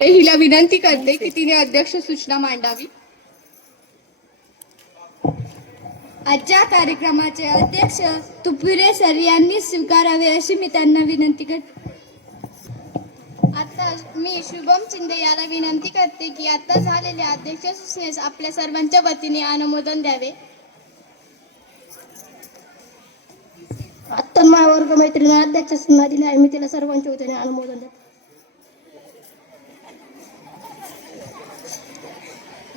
हिला विनंती करते की तिने अध्यक्ष सूचना मांडावी. आजच्या कार्यक्रमाचे अध्यक्ष तुपुरे सर यांनी स्वीकारावे अशी मी त्यांना विनंती करते. आता मी शुभम शिंदे याला विनंती करते की आता झालेल्या अध्यक्ष सूचनेस आपल्या सर्वांच्या वतीने अनुमोदन द्यावे. आत्ता माझ्या वर्गमैत्रिणी अध्यक्ष सूचना दिल्या आहे, मी तिला सर्वांच्या वतीने अनुमोदन देतो.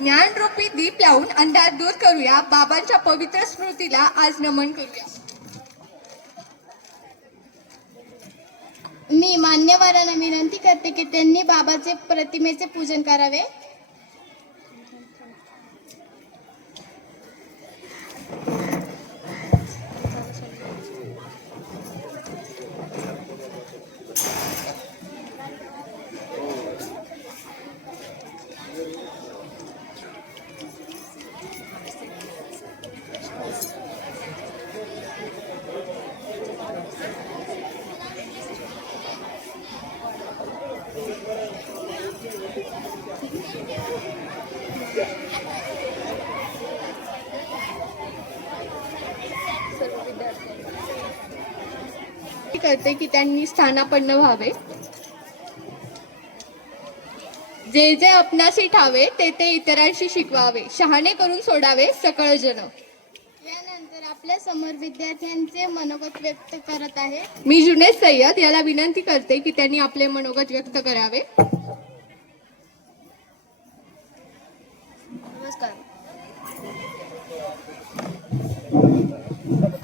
ज्ञानरूपी दीप लावून अंधार दूर करूया. बाबांच्या पवित्र स्मृतीला आज नमन करूया. मी मान्यवरांना विनंती करते की त्यांनी बाबाचे प्रतिमेचे पूजन करावे. करते की त्यांनी स्थानापन्न व्हावे. जे जे आपणाशी ठावे ते ते इतरांशी शिकवावे. शहाणे करून सोडावे सकळ जन. यानंतर आपल्या समोर विद्यार्थ्यांचे मनोगत व्यक्त करत आहे. मी जुनेद सय्यद याला विनंती करते की त्यांनी आपले मनोगत व्यक्त करावे. नमस्कार.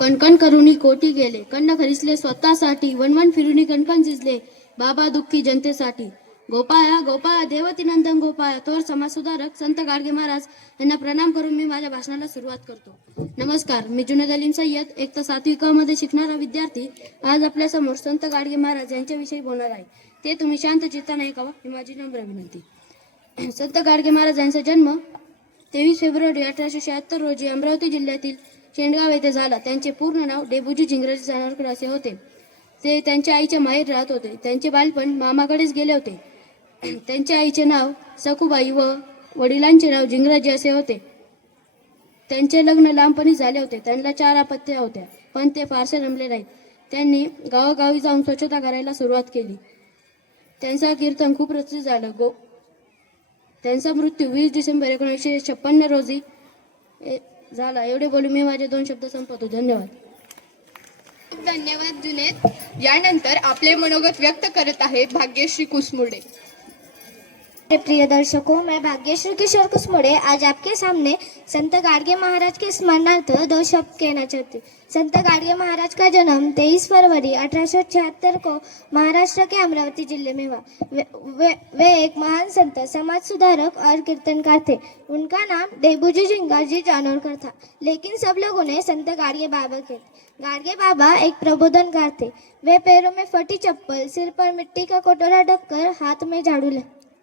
कणकण करुणी कोटी गेले, कन्न खरिसले स्वतःसाठी, वनवन फिरुनी कणकण झिजले, बाबा दुःखी जनतेसाठी. गोपाळा गोपाळा देवती नंदन गोपाळा, थोर समाज सुधारक संत गाडगे महाराज यांना प्रणाम करून मी माझ्या भाषणाला सुरुवात करतो. नमस्कार. मी जुनेद अलीम सय्यद, एक तर 7वी क मध्ये शिकणारा विद्यार्थी, आज आपल्या समोर संत गाडगे महाराज यांच्याविषयी बोलणार आहे. ते तुम्ही शांत चित्ताने ऐकावं ही माझी नम्र विनंती. संत गाडगे महाराज यांचा जन्म 23 फेब्रुवारी 1876 रोजी अमरावती जिल्ह्यातील शेंडगाव येथे झाला. त्यांचे पूर्ण नाव डेबूजी झिंगराजी जानोरकर असे होते. ते त्यांच्या आईच्या माहेर राहत होते. त्यांचे बालपण मामाकडेच गेले होते. त्यांच्या आईचे नाव सखूबाई व वडिलांचे नाव झिंगराजी असे होते. त्यांचे लग्न लहानपणी झाले होते. त्यांना 4 अपत्या होत्या, पण ते फारसे रमले नाहीत. त्यांनी गावोगावी जाऊन स्वच्छता करायला सुरुवात केली. त्यांचा कीर्तन खूप प्रसिद्ध झालं. त्यांचा मृत्यू 20 डिसेंबर 1956 रोजी झाला. एवढे बोलून मी माझे 2 शब्द संपवतो. धन्यवाद. धन्यवाद जुनेद. यानंतर आपले मनोगत व्यक्त करत आहे भाग्यश्री कुसमुडे. प्रिय दर्शकों, मैं भाग्यश्री किशोर कुसमुड़े आज आपके सामने संत गाडगे महाराज के स्मरणार्थ 2 शब्द कहना चाहती हूँ. संत गाडगे महाराज का जन्म 23 फरवरी 1876 को महाराष्ट्र के अमरावती जिले में हुआ. वे एक महान संत, समाज सुधारक और कीर्तनकार थे. उनका नाम डेबूजी झिंगाजी जानोरकर था, लेकिन सब लोग उन्हें संत गाडगे बाबा कहते. गाडगे बाबा एक प्रबोधनकार थे. वे पैरों में फटी चप्पल, सिर पर मिट्टी का कटोरा ढककर हाथ में झाड़ू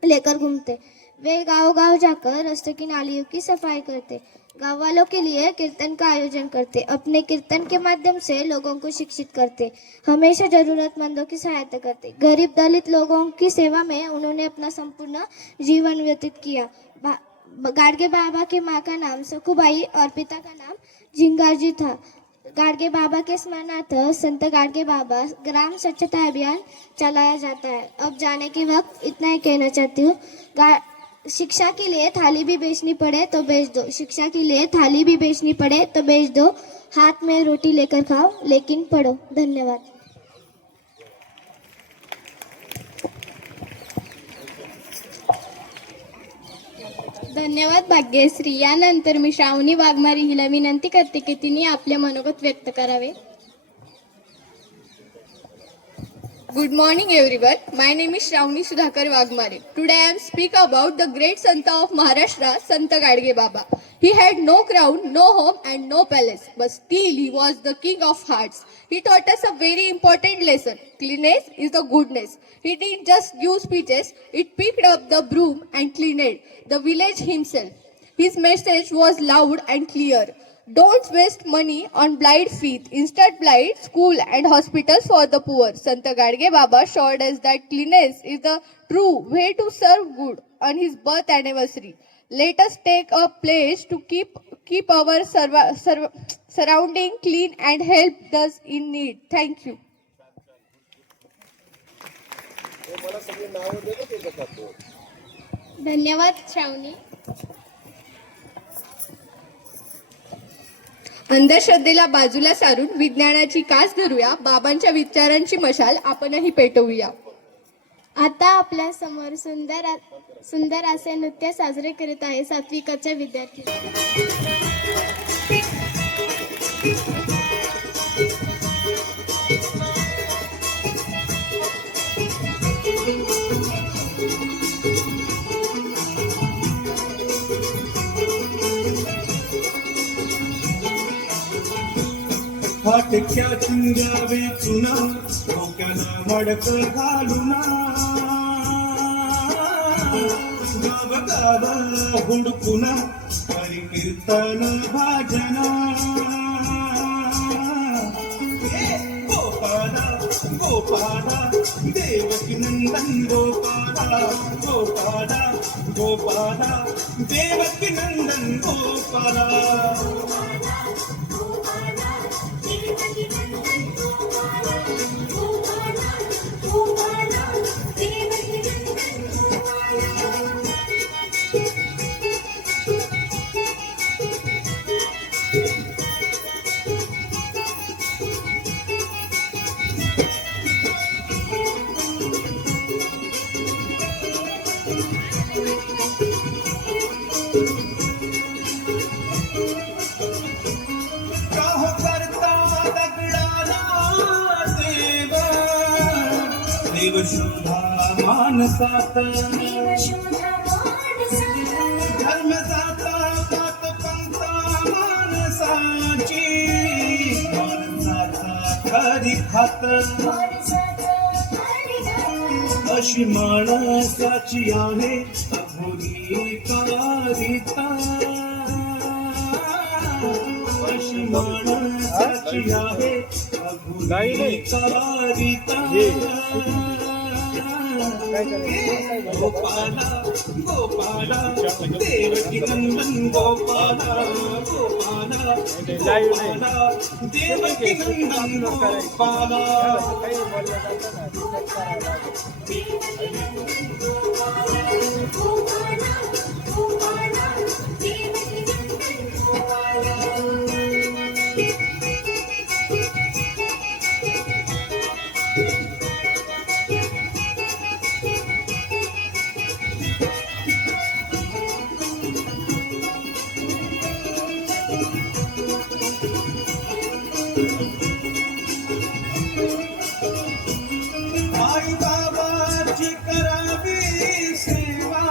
लेकर घूमते. वे गांव-गांव जाकर रास्ते की नालियों की सफाई करते, गांव वालों के लिए कीर्तन का आयोजन करते, अपने कीर्तन के माध्यम से लोगों को शिक्षित करते, हमेशा जरूरतमंदों की सहायता करते. गरीब दलित लोगों की सेवा में उन्होंने अपना संपूर्ण जीवन व्यतीत किया. गाडगे बाबा की माँ का नाम सखूबाई और पिता का नाम झिंगारजी था. गाडगे बाबा के स्मरणार्थ संत गाडगे बाबा ग्राम स्वच्छता अभियान चलाया जाता है. अब जाने के वक्त इतना ही कहना चाहती हूँ. शिक्षा के लिए थाली भी बेचनी पड़े तो बेच दो, शिक्षा के लिए थाली भी बेचनी पड़े तो बेच दो, हाथ में रोटी लेकर खाओ लेकिन पढ़ो. धन्यवाद. धन्यवाद भाग्यश्री. यानंतर मी श्रावणी वाघमारे हिला विनंती करते की तिने आपले मनोगत व्यक्त करावे. Good morning everyone. My name is Shravani Sudhakar Wagmare. Today I am speak about the great Santa of Maharashtra, Santa Gadge Baba. He had no crown, no home and no palace, but still he was the king of hearts. He taught us a very important lesson. Cleanliness is the goodness. He didn't just give speeches, it picked up the broom and cleaned the village himself. His message was loud and clear. Don't waste money on blind feet. Instead, blind school and hospitals for the poor. Sant Gadge Baba showed us that cleanliness is the true way to serve good on his birth anniversary. Let us take a pledge to keep our surrounding clean and help those in need. Thank you. धन्यवाद श्रावणी. अंधश्रद्धेला बाजूला सारून विज्ञानाची कास धरूया. बाबांच्या विचारांची मशाल आपणही पेटवूया. आता आपल्या समोर सुंदर असे नृत्य साजरे करीत आहे सात्विकाचे विद्यार्थी. फाटक्या चुंग्या वेचुना डोक्याला मडक घालुना गावगाव हुडकुना हरी कीर्तन भाजना गोपाला गोपाला देवकी नंदन गोपाला गोपाला गोपाला देवकी नंदन गोपाला. देवशोधा मानसात धर्म जाता पात पंथा मानसाची माणसाचा खरी खात अशी माणसाची आहे अघोरी कारिता अशी माणसाची आहे अघोरी कारिता. गोपाला गोपाला देवकी नंदन गोपाला गोपाला गोपाला देवकी नंदन गोपाला. आई बाबाची करावी सेवा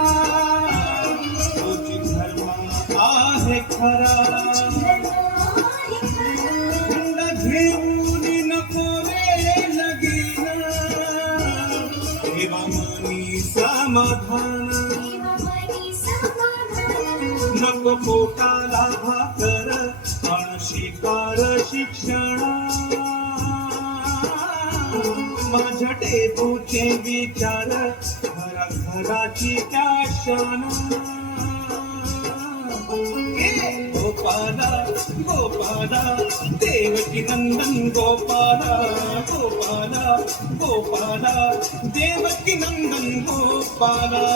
तुझी धर्म आहे खरा. हुंड घेऊन नको रे लगीन ठेवा मनी समाधान नको पोटाला भाकर पण शिकार शिक्षण. माझ्या टेबूचे विचार घरा घराची त्या शान. गोपाला गोपाला देवकी नंदन गोपाला गोपाला गोपाला देवकी नंदन गोपाला.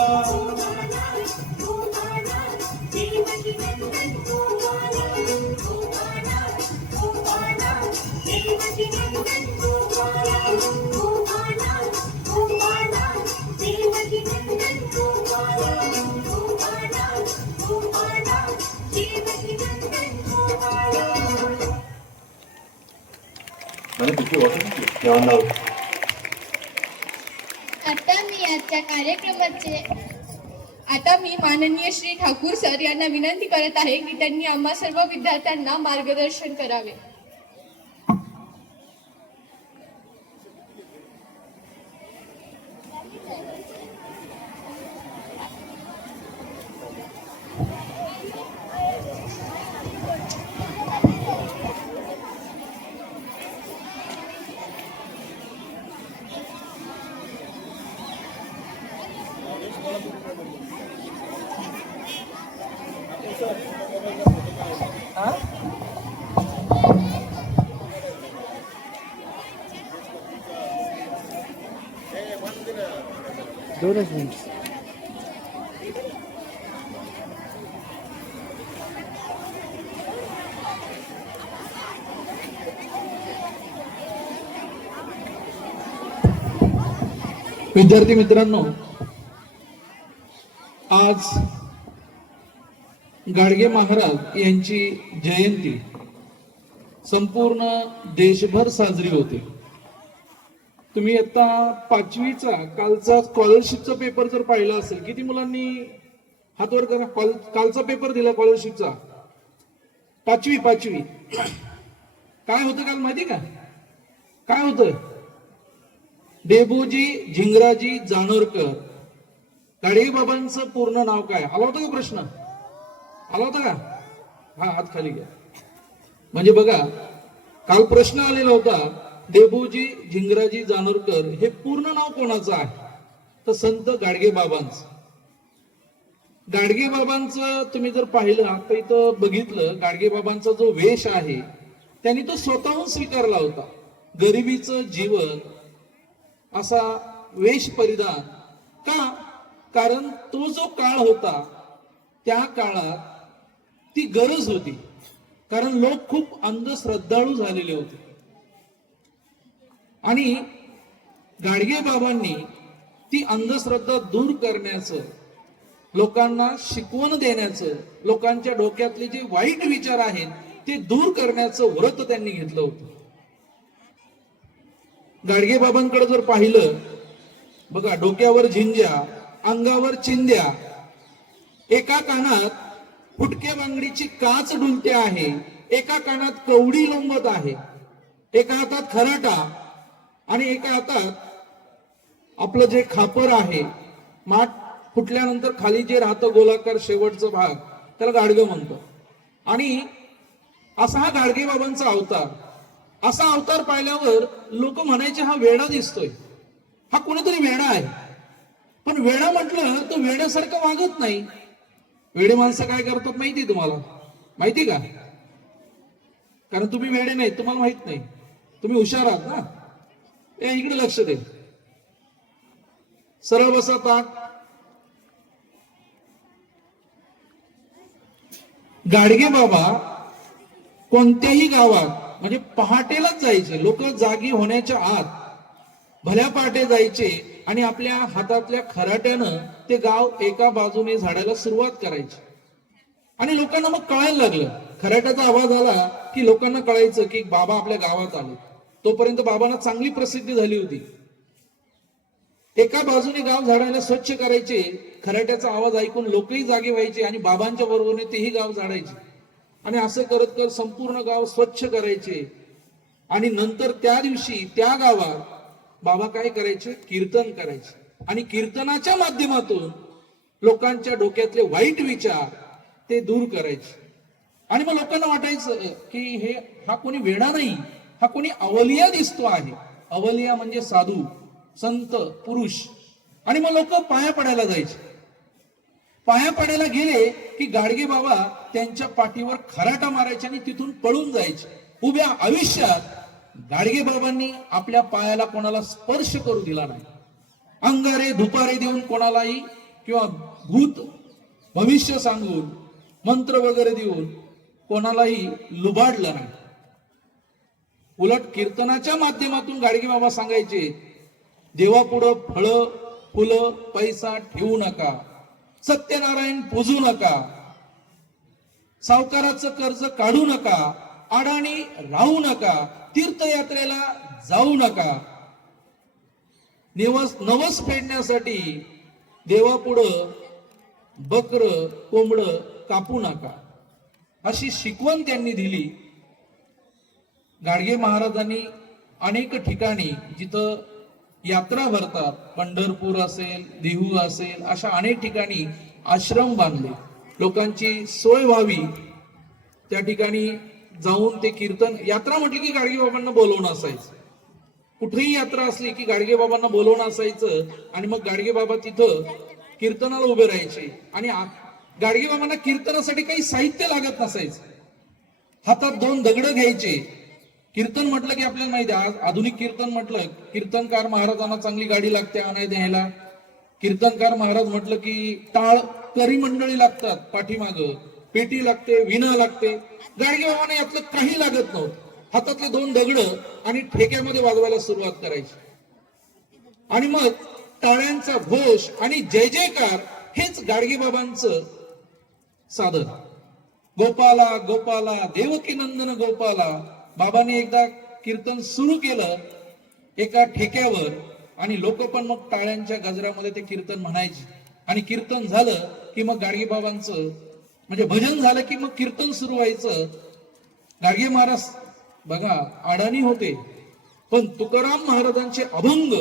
आता मी माननीय श्री ठाकूर सर यांना विनंती करत आहे की त्यांनी आम्हा सर्व विद्यार्थ्यांना मार्गदर्शन करावे. हा? दोनच मिनिट. विद्यार्थी मित्रांनो, आज गाडगे महाराज यांची जयंती संपूर्ण देशभर साजरी होते. तुम्ही आता 5वीचा कालचा स्कॉलरशिपचा पेपर जर पाहिला असेल, किती मुलांनी हात वर करा. कालचा पेपर दिला स्कॉलरशिपचा. 5वी काय होतं काल माहिती का? काय होतं? डेबूजी झिंगराजी जानोरकर. गाडगे बाबांचं पूर्ण नाव काय? आला होता का प्रश्न? आला होता का? हा, हात खाली घ्या. म्हणजे बघा, काल प्रश्न आलेला होता, डेबूजी झिंगराजी जानोरकर हे पूर्ण नाव कोणाचं आहे? तर संत गाडगे बाबांचं. गाडगे बाबांचं तुम्ही जर पाहिलं, आता इथं बघितलं, गाडगे बाबांचा जो वेश आहे त्यांनी तो स्वतःहून स्वीकारला होता. गरिबीचं जीवन असा वेश परिधान. का? कारण तो जो काळ होता त्या काळात ती गरज होती. कारण लोक खूप अंधश्रद्धाळू झालेले होते आणि गाडगे बाबांनी ती अंधश्रद्धा दूर करण्याचं, लोकांना शिकवण देण्याचं, लोकांच्या डोक्यातले जे वाईट विचार आहेत ते दूर करण्याचं व्रत त्यांनी घेतलं होतं. गाडगे बाबांकडे जर पाहिलं, बघा, डोक्यावर झिंज्या, अंगावर चिंध्या, एका कानात फुटके बांगडीची काच डुलते आहे, एका कानात कवडी लोंबत आहे, एका हातात खराटा आणि एका हातात आपलं जे खापर आहे, माठ फुटल्यानंतर खाली जे राहतं गोलाकार शेवटचा भाग, त्याला गाडगं म्हणतो. आणि असा हा गाडगे बाबांचा अवतार. असा अवतार पाहिल्यावर लोक म्हणायचे हा वेडा दिसतोय, हा कोणीतरी वेडा आहे. पण वेडा म्हटलं तर वेड्यासारखं वागत नाही. वेडे माणसं काय करतात माहिती तुम्हाला? माहिती का? कारण तुम्ही वेडे नाही, तुम्हाला माहित नाही, तुम्ही हुशार आहात ना. इकडे लक्ष दे. सरळ बसा, ताट. गाडगे बाबा कोणत्याही गावात म्हणजे पहाटेलाच जायचे. लोक जागी होण्याच्या आत भल्या पहाटे जायचे आणि आपल्या हातातल्या खराट्यानं ते गाव एका बाजूने झाडायला सुरुवात करायची. आणि लोकांना मग कळायला लागलं. खराट्याचा आवाज आला की लोकांना कळायचं की बाबा आपल्या गावात आले. तोपर्यंत बाबांना चांगली प्रसिद्धी झाली होती. एका बाजूने गाव झाडायला स्वच्छ करायचे. खराट्याचा आवाज ऐकून लोकही जागे व्हायचे आणि बाबांच्या बरोबरने तेही गाव झाडायचे. आणि असं करत करत संपूर्ण गाव स्वच्छ करायचे. आणि नंतर त्या दिवशी त्या गावात बाबा काय करायचे? कीर्तन करायचे. आणि कीर्तनाच्या माध्यमातून लोकांच्या डोक्यातले वाईट विचार ते दूर करायचे. आणि मग लोकांना वाटायचं की हा कोणी वेडा नाही, हा कोणी अवलिया दिसतो आहे. अवलिया म्हणजे साधू, संत, पुरुष. आणि मग लोक पाया पडायला जायचे. पाया पडायला गेले की गाडगे बाबा त्यांच्या पाठीवर खराटा मारायचे आणि तिथून पळून जायचे. उभ्या आयुष्यात गाडगे बाबांनी आपल्या पायाला कोणाला स्पर्श करू दिला नाही. अंगारे धुपारे देऊन कोणालाही किंवा भूत भविष्य सांगून मंत्र वगैरे देऊन कोणालाही लुबाडलं नाही. उलट कीर्तनाच्या माध्यमातून गाडगे बाबा सांगायचे, देवापुढं फळं फुलं पैसा ठेवू नका, सत्यनारायण पूजू नका, सावकाराचं कर्ज काढू नका, अडाणी राहू नका, तीर्थयात्रेला जाऊ नका, नवस फेडण्यासाठी देवापुढं बकर कोंबड कापू नका, अशी शिकवण त्यांनी दिली. गाडगे महाराजांनी अनेक ठिकाणी जिथं यात्रा भरतात, पंढरपूर असेल, देहू असेल, अशा अनेक ठिकाणी आश्रम बांधले. लोकांची सोय व्हावी त्या ठिकाणी जाऊन ते कीर्तन. यात्रा म्हटली की गाडगे बाबांना बोलवणं असायचं. कुठेही यात्रा असली की गाडगे बाबांना बोलवणं असायचं. आणि मग गाडगे बाबा तिथं कीर्तनाला उभे राहायचे. आणि गाडगेबाबांना कीर्तनासाठी काही साहित्य लागत नसायचं. हातात 2 दगड घ्यायचे. कीर्तन म्हटलं की आपल्याला माहिती आहे, आज आधुनिक कीर्तन म्हटलं, कीर्तनकार महाराजांना चांगली गाडी लागते आणाय द्यायला. कीर्तनकार महाराज म्हटलं की टाळ करी मंडळी लागतात, पाठीमाग पेटी लागते, विणा लागते. गाडगेबाबांना यातलं काही लागत नव्हतं. हातातले 2 दगड आणि ठेक्यामध्ये वाजवायला सुरुवात करायची. आणि मग टाळ्यांचा घोष आणि जय जयकार हेच गाडगेबाबांचं साधन. गोपाला गोपाला देवकी नंदन गोपाला. बाबांनी एकदा कीर्तन सुरू केलं एका ठेक्यावर आणि लोक पण मग टाळ्यांच्या गजरामध्ये ते कीर्तन म्हणायचे. आणि कीर्तन झालं की मग गाडगेबाबांचं म्हणजे भजन झालं की मग कीर्तन सुरू व्हायचं. गाडगे महाराज बघा अडाणी होते, पण तुकाराम महाराजांचे अभंग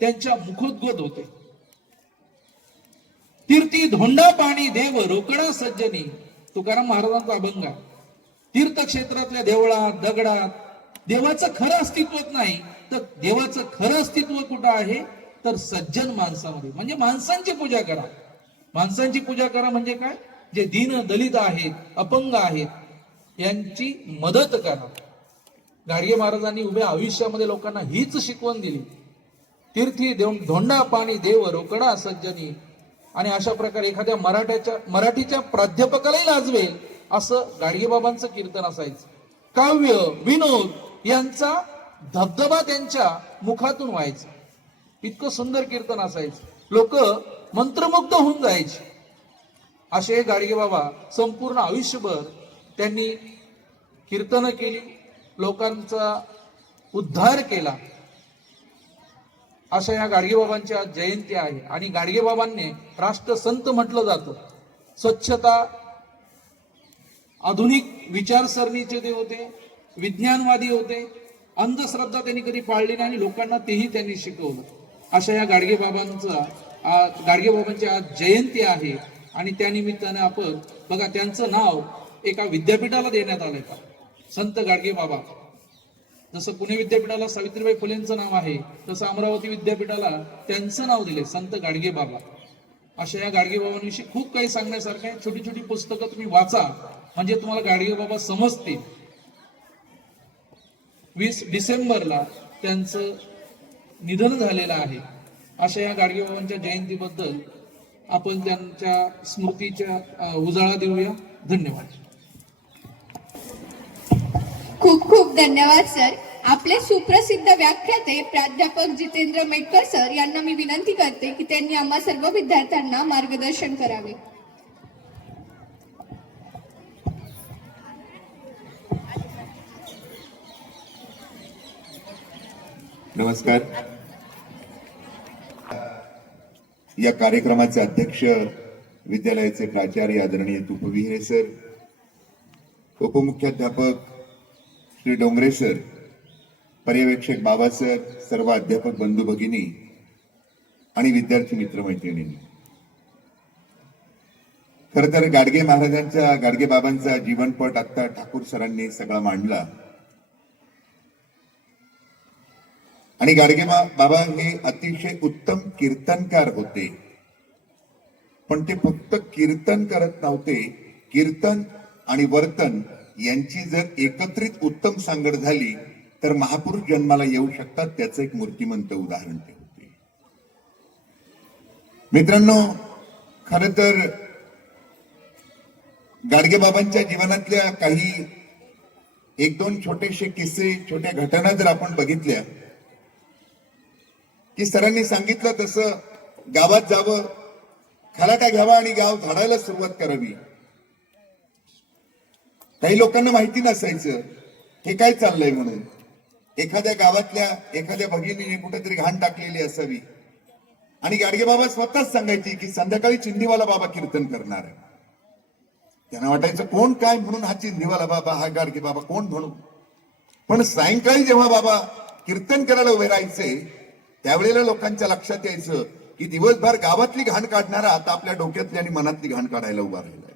त्यांच्या मुखोद्गत होते. तीर्थी धोंडा पाणी देव रोकडा सज्जनी, तुकाराम महाराजांचा अभंग आहे. तीर्थक्षेत्रातल्या देवळात दगडात देवाचं खरं अस्तित्वच नाही, तर देवाचं खरं अस्तित्व कुठं आहे तर सज्जन माणसामध्ये. म्हणजे माणसांची पूजा करा. माणसांची पूजा करा म्हणजे काय, जे दीन दलित आहेत, अपंग आहेत, यांची मदत करा. गाडगे महाराजांनी उभ्या आयुष्यामध्ये लोकांना हीच शिकवण दिली. तीर्थी धोंडा पाणी देव रोकडा सज्जनी. आणि अशा प्रकारे एखाद्या मराठीच्या प्राध्यापकालाही लाजवेल असं गाडगेबाबांचं कीर्तन असायचं. काव्य विनोद यांचा धबधबा त्यांच्या मुखातून व्हायचा. इतकं सुंदर कीर्तन असायचं, लोक मंत्रमुग्ध होऊन जायचे. असे गाडगेबाबा संपूर्ण आयुष्यभर त्यांनी कीर्तनं केली, लोकांचा उद्धार केला. अशा या गाडगेबाबांची आज जयंती आहे. आणि गाडगेबाबांनी राष्ट्रसंत म्हटलं जातं. स्वच्छता, आधुनिक विचारसरणीचे ते होते, विज्ञानवादी होते. अंधश्रद्धा त्यांनी कधी पाळली नाही आणि लोकांना तेही त्यांनी शिकवलं. अशा या गाडगेबाबांची आज जयंती आहे. आणि त्यानिमित्तानं आपण बघा, त्यांचं नाव एका विद्यापीठाला देण्यात आलंय का, संत गाडगेबाबा. जसं पुणे विद्यापीठाला सावित्रीबाई फुलेंचं नाव आहे, तसं अमरावती विद्यापीठाला त्यांचं नाव दिले, संत गाडगेबाबा. अशा या गाडगेबाबांविषयी खूप काही सांगण्यासारखं आहे. छोटी छोटी पुस्तकं तुम्ही वाचा, म्हणजे तुम्हाला गाडगेबाबा समजतील. 20 डिसेंबरला त्यांचं निधन झालेलं आहे. अशा या गाडगेबाबांच्या जयंतीबद्दल आपण त्यांच्या स्मृतीच्या उजाळा देऊया. धन्यवाद. खूप खूप धन्यवाद सर. आपले सुप्रसिद्ध व्याख्याते प्राध्यापक जितेंद्र मेटकर सर यांना मी विनंती करते की त्यांनी आम्हा सर्व विद्यार्थ्यांना मार्गदर्शन करावे. नमस्कार. या कार्यक्रमाचे अध्यक्ष विद्यालयाचे प्राचार्य आदरणीय तुपविहिरे सर, उपमुख्याध्यापक श्री डोंगरे सर, पर्यवेक्षक बाबा सर, सर्व अध्यापक बंधू भगिनी आणि विद्यार्थी मित्रमैत्रिणींनी, खर तर गाडगे बाबांचा जीवनपट आता ठाकूर सरांनी सगळा मांडला. आणि गाडगे बाबा हे अतिशय उत्तम कीर्तनकार होते, पण ते फक्त कीर्तन करत नव्हते. कीर्तन आणि वर्तन यांची जर एकत्रित उत्तम सांगड झाली तर महापुरुष जन्माला येऊ शकतात. त्याचं एक मूर्तिमंत उदाहरण ते होते. मित्रांनो, खर तर गाडगेबाबांच्या जीवनातल्या काही 1-2 छोटेसे किस्से, छोट्या घटना जर आपण बघितल्या की सरांनी सांगितलं तसं गावात जावं, खलाटा घ्यावा आणि गाव झाडायला सुरुवात करावी. काही लोकांना माहिती नसायचं हे काय चाललंय म्हणून. एखाद्या गावातल्या एखाद्या भगिनीने कुठेतरी घाण टाकलेली असावी आणि गाडगेबाबा स्वतःच सांगायची की संध्याकाळी चिंदीवाला बाबा कीर्तन करणार आहे. त्यांना वाटायचं कोण काय म्हणून, हा चिंदीवाला बाबा, हा गाडगे बाबा कोण म्हणून. पण सायंकाळी जेव्हा बाबा कीर्तन करायला उभे राहायचे त्यावेळेला लोकांच्या लक्षात यायचं की दिवसभर गावातली घाण काढणारा आता आपल्या डोक्यातली आणि मनातली घाण काढायला उभा राहिलाय.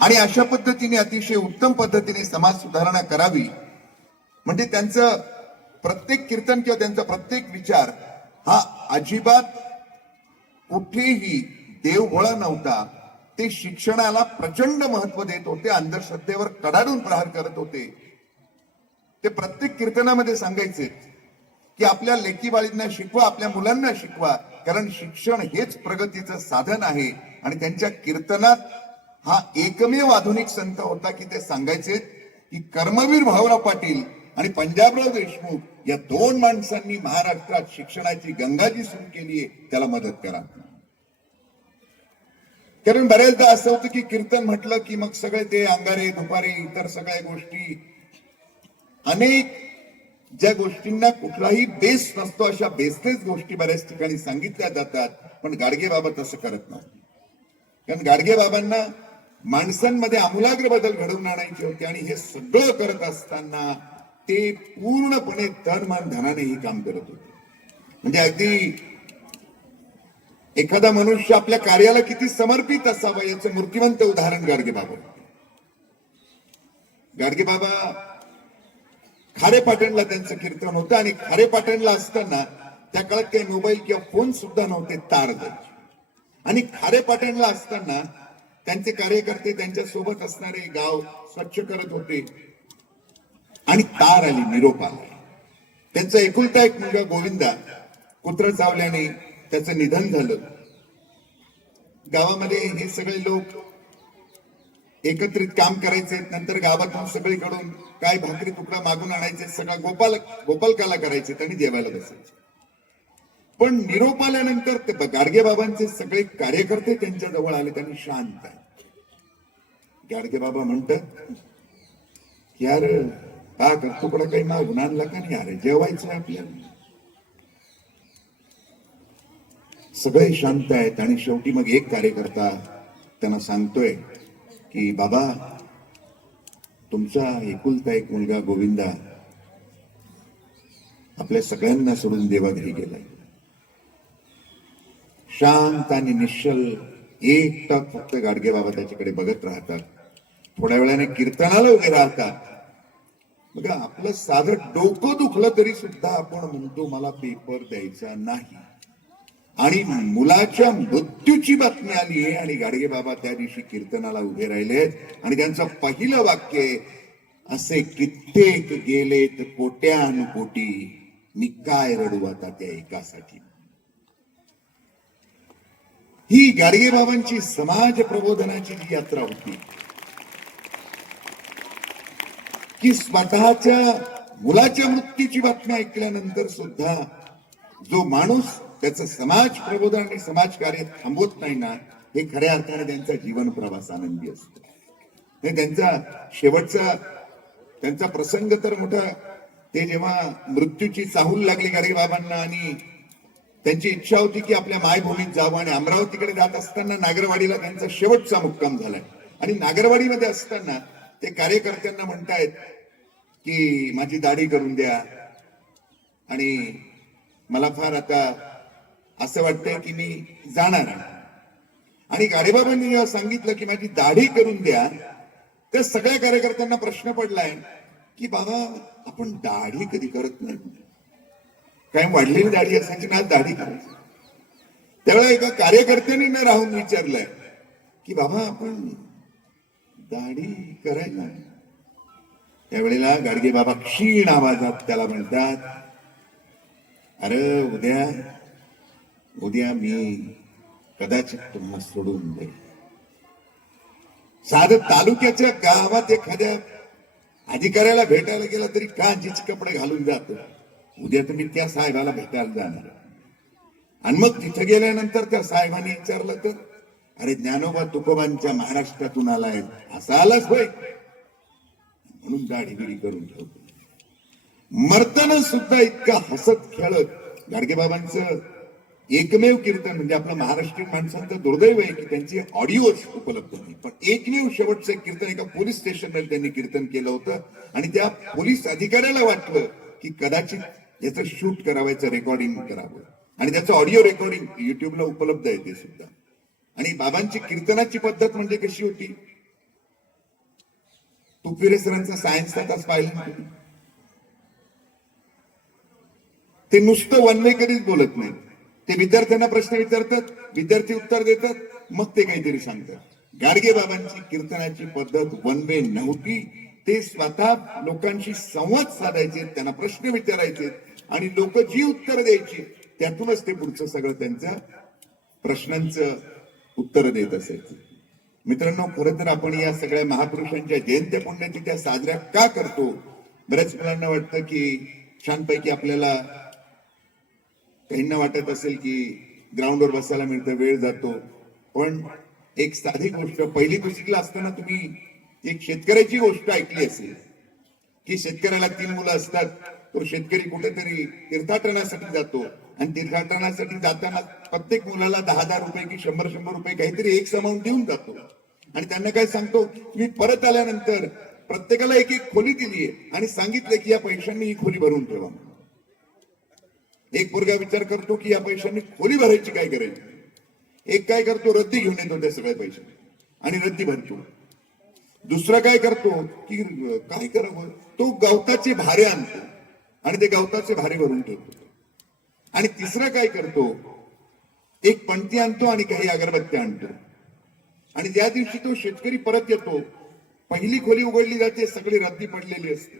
आणि अशा पद्धतीने अतिशय उत्तम पद्धतीने समाज सुधारणा करावी म्हणजे त्यांचं प्रत्येक कीर्तन किंवा त्यांचा प्रत्येक विचार हा अजिबात कुठेही देवभोळा नव्हता, ते शिक्षणाला प्रचंड महत्व देत होते, अंधश्रद्धेवर कडाडून प्रहार करत होते. ते प्रत्येक कीर्तनामध्ये सांगायचे की आपल्या लेकी बाळींना शिकवा, आपल्या मुलांना शिकवा, कारण शिक्षण हेच प्रगतीचं साधन आहे. आणि त्यांच्या कीर्तनात हा एकमेव आधुनिक संत होता की ते सांगायचे की कर्मवीर भाऊराव पाटील आणि पंजाबराव देशमुख या दोन माणसांनी महाराष्ट्रात शिक्षणाची गंगाजी सुरू केली आहे, त्याला मदत करा. कारण बऱ्याचदा असं होतं की कीर्तन म्हटलं की मग सगळे ते अंगारे दुपारे इतर सगळ्या गोष्टी, अनेक ज्या गोष्टींना कुठलाही बेस नसतो अशा बेसलेस गोष्टी बऱ्याच ठिकाणी सांगितल्या जातात. पण गाडगे बाबा तसं करत नाही. कारण गाडगे बाबांना माणसांमध्ये आमूलाग्र बदल घडवून आणायचे होते आणि हे सगळं करत असताना ते पूर्णपणे तन मन धनाने ही काम करत होते. म्हणजे अगदी एखादा मनुष्य आपल्या कार्याला किती समर्पित असावा याचं मूर्तिवंत उदाहरण गाडगे बाबा. गाडगे बाबा खारेपाटणला त्यांचं कीर्तन होतं आणि खारेपाटणला असताना त्या काळात काही मोबाईल किंवा फोन सुद्धा नव्हते, तार जायचे. आणि खारेपाटणला असताना त्यांचे कार्यकर्ते त्यांच्या सोबत असणारे गाव स्वच्छ करत होते आणि तार आली, निरोप आला. त्यांचा एकुलता एक मुलगा गोविंदा कुत्र चावल्याने त्याचं निधन झालं. गावामध्ये हे सगळे लोक एकत्रित काम करायचे. नंतर गावातून सगळीकडून काय भाकरी तुकडा मागून आणायचे, सगळा गोपालकाला करायचे आणि जेवायला बसायचे. पण निरोप आल्यानंतर ते गाडगे बाबांचे सगळे कार्यकर्ते त्यांच्या जवळ आले, त्यांनी शांत आहे. गाडगे बाबा म्हणतात यार का तुकडा काही मागून आणला का नाही, अरे जेवायचं आपल्याला. सगळे शांत आहेत आणि शेवटी मग एक कार्यकर्ता त्यांना सांगतोय की बाबा तुमचा एकुलता एक मुलगा गोविंदा आपल्या सगळ्यांना सोडून देवाघरी गेलाय. शांत आणि निश्चल एकटक फक्त गाडगे बाबा त्याच्याकडे बघत राहतात. थोड्या वेळाने कीर्तनाला उभे राहतात. बघा आपलं साधं डोकं दुखलं तरी सुद्धा आपण म्हणतो मला पेपर द्यायचा नाही. आणि मुलाच्या मृत्यूची बातमी आली आहे आणि गाडगे बाबा त्या दिवशी कीर्तनाला उभे राहिले आणि त्यांचं पहिलं वाक्य आहे, असे कित्येक गेलेत कोट्यानुकोटी, मी काय रडू आता त्या एकासाठी. ही गाडगे बाबांची समाज प्रबोधनाची जी यात्रा होती की स्वतःच्या मुलाच्या मृत्यूची बातमी ऐकल्यानंतर सुद्धा जो माणूस त्याचं समाज प्रबोधन आणि समाज कार्य थांबवत नाही ना, हे खऱ्या अर्थाने त्यांचा जीवन प्रवास आनंदी असतो. त्यांचा शेवटचा त्यांचा प्रसंग तर मोठा, ते जेव्हा मृत्यूची चाहूल लागली गाडगे बाबांना आणि त्यांची इच्छा होती की आपल्या मायभूमीत जावं आणि अमरावतीकडे जात असताना नागरवाडीला त्यांचा शेवटचा मुक्काम झालाय. आणि नागरवाडीमध्ये असताना ते कार्यकर्त्यांना म्हणतायत की माझी दाढी करून द्या आणि मला फार आता असं वाटतंय की मी जाणार आहे. आणि गाडगेबाबांनी जेव्हा सांगितलं की माझी दाढी करून द्या, त्या सगळ्या कार्यकर्त्यांना प्रश्न पडलाय की बाबा आपण दाढी कधी करत नाही, काय वाढलेली दाढी असायची ना, दाढी करायची. त्यावेळेला एका कार्यकर्त्यांनी न राहून विचारलंय की बाबा आपण दाढी करायला. त्यावेळेला गाडगे बाबा क्षीण आवाजात त्याला म्हणतात, अरे उद्या मी कदाचित तुम्हाला सोडून देईल. साधं तालुक्याच्या गावात एखाद्या अधिकाऱ्याला भेटायला गेला तरी कांजीचे कपडे घालून जातो. उद्या तुम्ही त्या साहेबाला भेटायला जाणार आणि मग तिथे गेल्यानंतर त्या साहेबांनी विचारलं तर अरे ज्ञानोबा तुकोबांच्या महाराष्ट्रातून आलाय, असा आलाच होय, म्हणून दाढी बिडी करून ठेवतो. मरताना सुद्धा इतका हसत खेळत गाडगेबाबांचं एकमेव कीर्तन म्हणजे आपलं महाराष्ट्रीयन माणसांचं दुर्दैव आहे की त्यांची ऑडिओज उपलब्ध नाही. पण एकमेव शेवटचं कीर्तन एका पोलीस स्टेशनमध्ये त्यांनी कीर्तन केलं होतं आणि त्या पोलीस अधिकाऱ्याला वाटलं की कदाचित याचं शूट करावं, याचं रेकॉर्डिंग करावं आणि त्याचं ऑडिओ रेकॉर्डिंग युट्यूबला उपलब्ध आहे ते सुद्धा. आणि बाबांची कीर्तनाची पद्धत म्हणजे कशी होती, तुपविरे सरांचा सायन्सचा तास पाहिला ना, ते नुसतं वन वे कधीच बोलत नाही. ते विद्यार्थ्यांना प्रश्न विचारतात, विद्यार्थी उत्तर देतात, मग ते काहीतरी सांगतात. गाडगे बाबांची कीर्तनाची पद्धत वन वे नव्हती. ते स्वतः लोकांशी संवाद साधायचे, त्यांना प्रश्न विचारायचे आणि लोक जी उत्तर द्यायची त्यातूनच ते पुढचं सगळं त्यांच्या प्रश्नांचं उत्तर देत असायचं. मित्रांनो, खरं तर आपण या सगळ्या महापुरुषांच्या जयंत्या पुण्यतिथ्या साजऱ्या का करतो? बऱ्याच मुलांना वाटतं की छानपैकी आपल्याला, काहींना वाटत असेल की ग्राउंडवर बसायला मिळतं, वेळ जातो. पण एक साधी गोष्ट, पहिली दुसरीला असताना तुम्ही एक शेतकऱ्याची गोष्ट ऐकली असेल की शेतकऱ्याला 3 मुलं असतात. तो शेतकरी कुठेतरी तीर्थाटनासाठी जातो आणि तीर्थाटनासाठी जाताना प्रत्येक मुलाला 10,000 रुपये की 100 रुपये काहीतरी एक अमाऊंट देऊन जातो आणि त्यांना काय सांगतो, मी परत आल्यानंतर प्रत्येकाला एक एक खोली दिलीये आणि सांगितलं की या पैशांनी ही खोली भरून ठेवा. एक पोरगा विचार करतो की या पैशांनी खोली भरायची काय करायची. एक काय करतो, रद्दी घेऊन येतो त्या सगळ्या पैसे आणि रद्दी भरतो. दुसरा काय करतो की काय करावं, तो गवताचे भारे आणतो आणि ते गवताचे भारे भरून ठेवतो. आणि तिसरा काय करतो, एक पणती आणतो आणि काही अगरबत्त्या आणतो. आणि ज्या दिवशी तो शेतकरी परत येतो, पहिली खोली उघडली जाते, सगळी रद्दी पडलेली असते.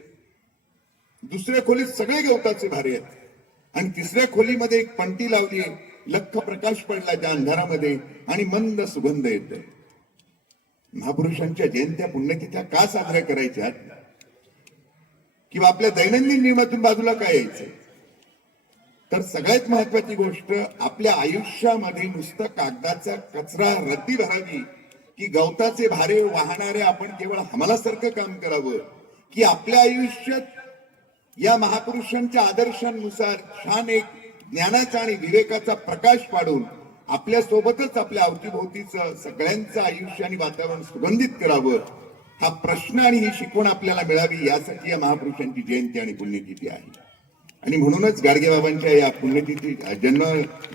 दुसऱ्या खोलीत सगळे गवताचे भारे आहेत आणि तिसऱ्या खोलीमध्ये एक पणती लावली आहे, लख्ख प्रकाश पडला त्या अंधारामध्ये आणि मंद सुगंध येतोय. महापुरुषांच्या जयंत्या पुण्यतिथ्या का साजऱ्या करायच्या किंवा आपल्या दैनंदिन नियमातून बाजूला काय यायचं? तर सगळ्यात महत्वाची गोष्ट, आपल्या आयुष्यामध्ये नुसतं कागदाचा कचरा रद्दी भरावी की गवताचे भारे वाहणारे आपण केवळ हमालासारखं काम करावं, की आपल्या आयुष्यात या महापुरुषांच्या आदर्शांनुसार छान एक ज्ञानाचा आणि विवेकाचा प्रकाश पाडून आपल्या सोबतच आपल्या अवतीभोवतीचं सगळ्यांचं आयुष्य आणि वातावरण सुगंधित करावं, हा प्रश्न आणि ही शिकवण आपल्याला मिळावी यासाठी या महापुरुषांची जयंती आणि पुण्यतिथी आहे. आणि म्हणूनच गाडगेबाबांच्या या पुण्यतिथी जन्म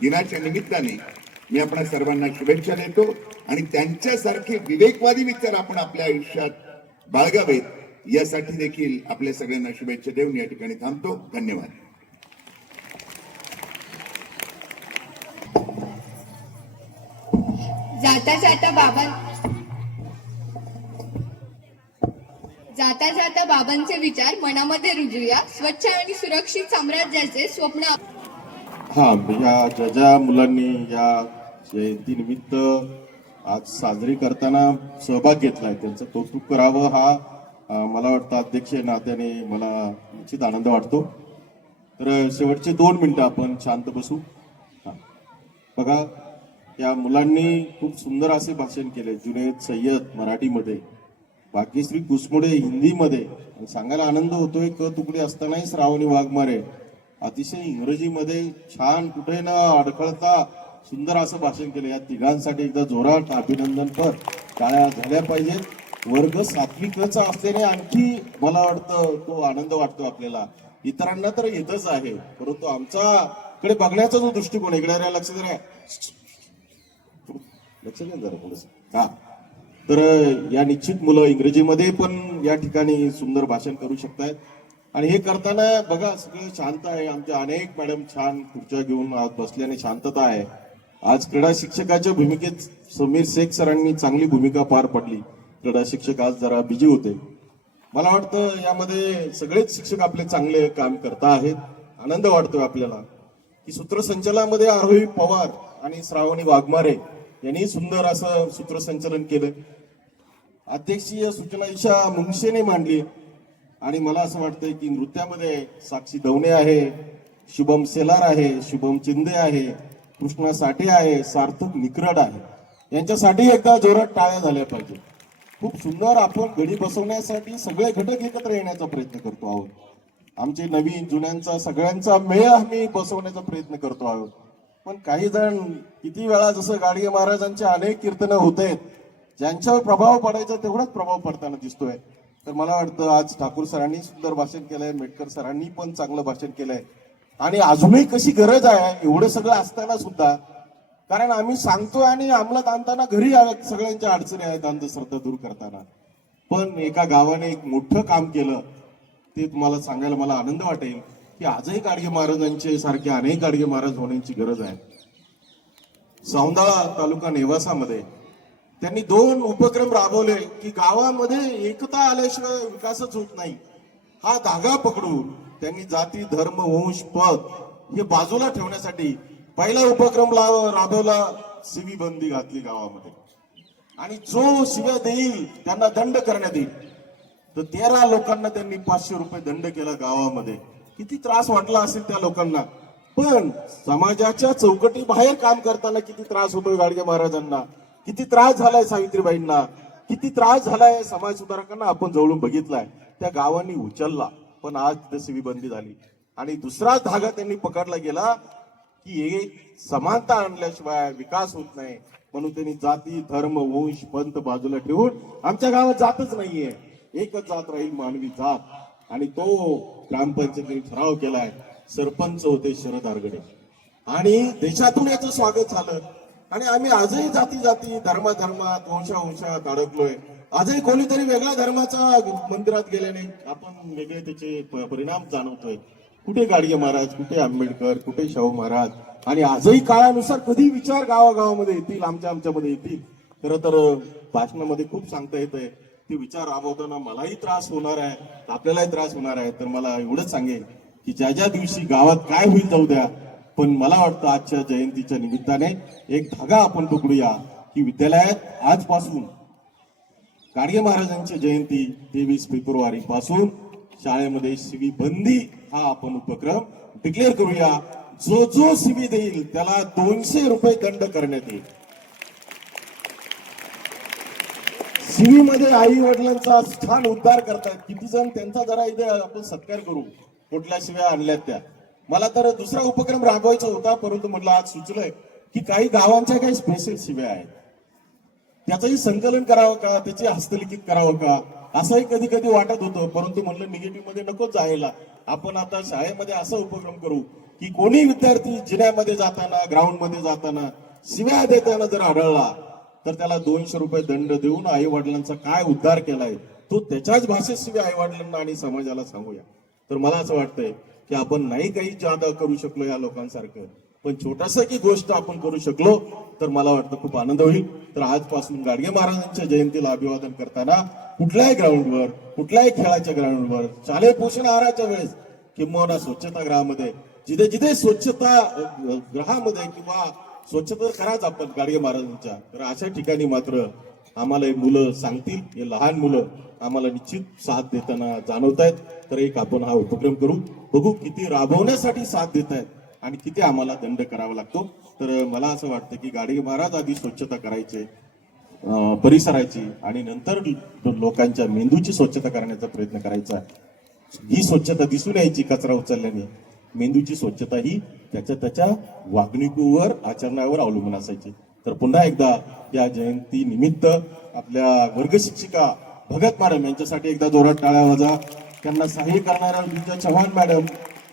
दिनाच्या निमित्ताने मी आपणा सर्वांना शुभेच्छा देतो आणि त्यांच्यासारखे विवेकवादी विचार आपण आपल्या आयुष्यात बाळगावेत यासाठी देखील आपल्या सगळ्यांना शुभेच्छा देऊन या ठिकाणी थांबतो. धन्यवाद. जाता जाता बाबांचे विचार मनामध्ये रुजूया. स्वच्छ आणि सुरक्षित साम्राज्याचे स्वप्न. हा, या ज्या मुलांनी या जयंतीनिमित्त आज साजरी करताना सहभाग घेतलाय त्यांचं कौतुक करावं, हा मला वाटतं अध्यक्ष नात्याने मला निश्चित आनंद वाटतो. तर शेवटचे 2 मिनिटं आपण शांत बसू. बघा, या मुलांनी खूप सुंदर असे भाषण केले. जुनेद सय्यद मराठीमध्ये, भाग्यश्री कुसमुडे हिंदीमध्ये, सांगायला आनंद होतोय क तुकडे असतानाही श्रावणी वाघमारे अतिशय इंग्रजीमध्ये छान, कुठे न अडखळता सुंदर असं भाषण केलं. या तिघांसाठी एकदा जोरात अभिनंदन कर, टाळ्या झाल्या पाहिजेत. वर्ग सात्विकचा असल्याने आणखी मला वाटतं तो आनंद वाटतो आपल्याला. इतरांना तर येतच आहे, परंतु आमच्याकडे बघण्याचा जो दृष्टिकोन, इकडे लक्ष द्या, लक्ष द्या जरा थोडंसं. हा, तर या निश्चित मुलं इंग्रजीमध्ये पण या ठिकाणी सुंदर भाषण करू शकतात. आणि हे करताना बघा सगळं शांत आहे. आमच्या अनेक मॅडम छान खुर्च्या घेऊन आज बसल्याने शांतता आहे. आज क्रीडा शिक्षकाच्या भूमिकेत समीर शेख सरांनी चांगली भूमिका पार पडली. क्रीडा शिक्षक आज जरा बिझी होते. मला वाटतं यामध्ये सगळेच शिक्षक आपले चांगले काम करता आहेत. आनंद वाटतोय आपल्याला की सूत्रसंचालनामध्ये आरोही पवार आणि श्रावणी वाघमारे यांनी सुंदर असं सूत्रसंचालन केलं. अध्यक्षीय सूचना ईशा मुंगशेने मांडली. आणि मला असं वाटतंय की नृत्यामध्ये साक्षी दवणे आहे, शुभम सेलार आहे, शुभम चिंदे आहे, कृष्णा साठे आहे, सार्थक निकरड आहे. यांच्यासाठी एकदा जोरात टाळ्या झाल्या पाहिजे. खूप सुंदर आपण घडी बसवण्यासाठी सगळे घटक एकत्र येण्याचा प्रयत्न करतो आहोत. आमचे नवीन जुन्यांचा सगळ्यांचा मेळ आम्ही बसवण्याचा प्रयत्न करतो आहोत. पण काही जण किती वेळा, जसं गाडगे महाराजांचे अनेक कीर्तनं होत आहेत, ज्यांच्यावर प्रभाव पडायचा तेवढाच प्रभाव पडताना दिसतोय. तर मला वाटतं आज ठाकूर सरांनी सुंदर भाषण केलंय, मेटकर सरांनी पण चांगलं भाषण केलंय. आणि अजूनही कशी गरज आहे एवढं सगळं असताना सुद्धा, कारण आम्ही सांगतोय आणि अंमलात आणताना घरी सगळ्यांच्या अडचणी आहेत अंधश्रद्धा दूर करताना. पण एका गावाने एक मोठं काम केलं, ते तुम्हाला सांगायला मला आनंद वाटेल की आजही गाडगे महाराजांचे सारखे अनेक गाडगे महाराज होण्याची गरज आहे. सौंदाळा तालुका नेवासामध्ये त्यांनी 2 उपक्रम राबवले की गावामध्ये एकता आल्याशिवाय विकासच होत नाही. हा धागा पकडून त्यांनी जाती धर्म वंश पद हे बाजूला ठेवण्यासाठी पहिला उपक्रम राबवला, शिवी बंदी घातली गावामध्ये. आणि जो शिव्या देईल त्यांना दंड करण्यात येईल. तर 13 लोकांना त्यांनी 500 रुपये दंड केला गावामध्ये. किती त्रास वाटला असेल त्या लोकांना. पण समाजाच्या चौकटी बाहेर काम करताना किती त्रास होतोय गाडगे महाराजांना, किती त्रास झालाय सावित्रीबाईंना, किती त्रास झालाय समाज सुधारकांना आपण जवळून बघितलाय. त्या गावांनी उचलला, पण आज तिथे शिवी बंदी झाली. आणि दुसरा धागा त्यांनी पकडला गेला की हे समानता आणल्याशिवाय विकास होत नाही. म्हणून त्यांनी जाती धर्म वंश पंथ बाजूला ठेवून आमच्या गावात जातच नाहीये, एकच जात राहील मानवी जात. आणि तो ग्रामपंचायतीने ठराव केलाय. सरपंच होते शरद आरगडे आणि देशातून याचं स्वागत झालं. आणि आम्ही आजही जाती जाती धर्मात वंशात अडकलोय. आजही कोणीतरी वेगळ्या धर्माचा मंदिरात गेल्याने आपण वेगळे त्याचे परिणाम जाणवतोय. कुठे गाडगे महाराज, कुठे आंबेडकर, कुठे शाहू महाराज. आणि आजही काळानुसार कधी विचार गावागावामध्ये येतील, आमच्यामध्ये येतील. खरं तर भाषणामध्ये खूप सांगता येतंय ते विचार राबवताना मलाही त्रास होणार आहे, आपल्यालाही त्रास होणार आहे. तर मला एवढंच सांगेन की ज्या ज्या दिवशी गावात काय होईल जाऊ द्या, पण मला वाटतं आजच्या जयंतीच्या निमित्ताने एक धागा आपण पकडूया की विद्यालयात आजपासून गाडगे महाराजांची जयंती 23 फेब्रुवारी पासून शाळेमध्ये शिवी बंदी हा आपण उपक्रम डिक्लेअर करूया. जो शिवी देईल त्याला 200 रुपये दंड करण्यात येईल. शिवीमध्ये आई वडिलांचा छान उद्धार करतात. किती जण त्यांचा जरा इथे आपण सत्कार करू, कुठल्या शिव्या आणल्यात त्या. मला तर दुसरा उपक्रम राबवायचा होता, परंतु म्हटलं आज सुचलंय की काही गावांच्या काही स्पेशल शिव्या आहेत, त्याचंही संकलन करावं का, त्याचे हस्तलिखित करावं का, असंही कधी कधी वाटत होतं. परंतु म्हणलं निगेटिव्ह मध्ये नकोच जायला. आपण आता शाळेमध्ये असा उपक्रम करू की कोणी विद्यार्थी जिन्यामध्ये जाताना ग्राउंड मध्ये जाताना शिव्या देताना जर आढळला तर त्याला 200 रुपये दंड देऊन आई वडिलांचा काय उद्धार केलाय तो त्याच्याच भाषेत शिव्या आई वडिलांना आणि समाजाला सांगूया. तर मला असं वाटतंय की आपण नाही काही जादा करू शकलो या लोकांसारखं, पण छोटासा की गोष्ट आपण करू शकलो तर मला वाटतं खूप आनंद होईल. तर आजपासून गाडगे महाराजांच्या जयंतीला अभिवादन करताना कुठल्याही ग्राउंडवर, कुठल्याही खेळाच्या ग्राउंडवर, शालेय पोषण आहाराच्या वेळेस किंवा स्वच्छता गृहामध्ये, जिथे जिथे स्वच्छता गृहामध्ये किंवा स्वच्छता कराच आपण गाडगे महाराजांच्या, तर अशा ठिकाणी मात्र आम्हाला हे मुलं सांगतील, हे लहान मुलं आम्हाला निश्चित साथ देताना जाणवत आहेत. तर एक आपण हा उपक्रम करू, बघू किती राबवण्यासाठी साथ देत आहेत आणि किती आम्हाला दंड करावा लागतो. तर मला असं वाटतं की गाडगे महाराज आधी स्वच्छता करायचे परिसराची आणि नंतर लोकांच्या मेंदूची स्वच्छता करण्याचा प्रयत्न करायचा. ही स्वच्छता दिसून यायची कचरा उचलल्याने, मेंदूची स्वच्छता ही त्याच्या वागणुकीवर आचरणावर अवलंबून असायची. तर पुन्हा एकदा या जयंती निमित्त आपल्या वर्ग शिक्षिका भगत मॅडम यांच्यासाठी एकदा जोरात टाळ्या वाजा. त्यांना सहाय्य करणाऱ्या विजय चव्हाण मॅडम,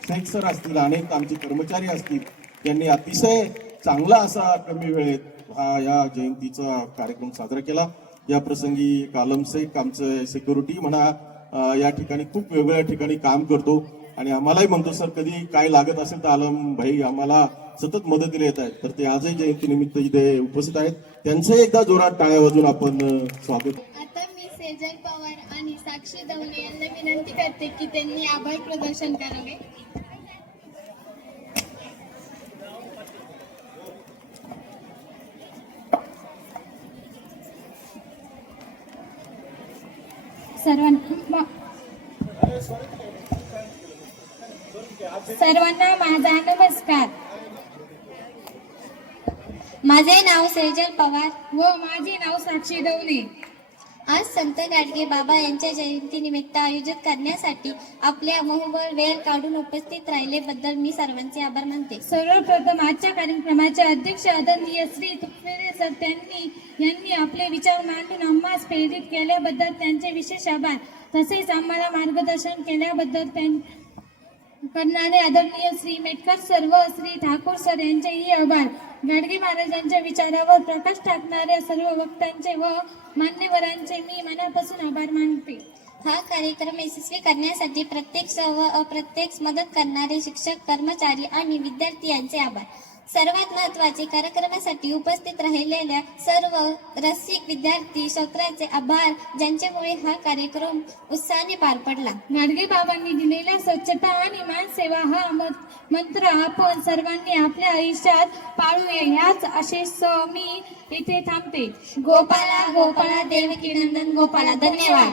शेख सर असतील, अनेक आमचे कर्मचारी असतील, यांनी अतिशय चांगला असा कमी वेळेत हा या जयंतीचा कार्यक्रम साजरा केला. या प्रसंगी कालम शेख आमचं सिक्युरिटी म्हणा या ठिकाणी खूप वेगवेगळ्या ठिकाणी काम करतो आणि आम्हालाही म्हणतो सर कधी काय लागत असेल तर आलम भाई आम्हाला सतत मदतीला येत आहेत. तर ते आजही जयंती निमित्त इथे उपस्थित आहेत. त्यांचं एकदा जोरात टाळ्या वाजून आपण स्वागत. आता मी सेजल पवार आणि साक्षी दवले यांना विनंती करते की त्यांनी आभार प्रदर्शन करावे. सर्वांना माझा नमस्कार. माझे नाव सेजल पवार व माझे नाव साक्षी दवले. आज संत गाडगे बाबा यांच्या जयंतीनिमित्त आयोजित करण्यासाठी आपल्या अमूल्य वेळ काढून उपस्थित राहिलेबद्दल मी सर्वांचे आभार मानते. सर्वप्रथम आजच्या कार्यक्रमाचे अध्यक्ष आदरणीय श्री तुकवेरे सर यांनी आपले विचार मांडून आम्हास प्रेरित केल्याबद्दल त्यांचे विशेष आभार. तसेच आम्हाला मार्गदर्शन केल्याबद्दल करणारे आदरणीय श्री मेटकर सर व श्री ठाकूर सर यांचेही आभार. गाडगे महाराजांच्या विचारावर प्रकाश टाकणाऱ्या सर्व वक्त्यांचे व मान्यवरांचे मी मनापासून आभार मानते. हा कार्यक्रम यशस्वी करण्यासाठी प्रत्यक्ष व अप्रत्यक्ष मदत करणारे शिक्षक, कर्मचारी आणि विद्यार्थी यांचे आभार. सर्वात महत्त्वाचे कार्यक्रमासाठी उपस्थित राहिलेल्या सर्व रसिक विद्यार्थी श्रोत्यांचे आभार, ज्यांच्यामुळे हा कार्यक्रम उत्साहाने पार पडला. गाडगे बाबांनी दिलेला स्वच्छता आणि मानसेवा हा मंत्र आपण सर्वांनी आपल्या आयुष्यात पाळूया. याच आशेसह मी इथे थांबते. गोपाला गोपाला देवकी नंदन गोपाला. धन्यवाद.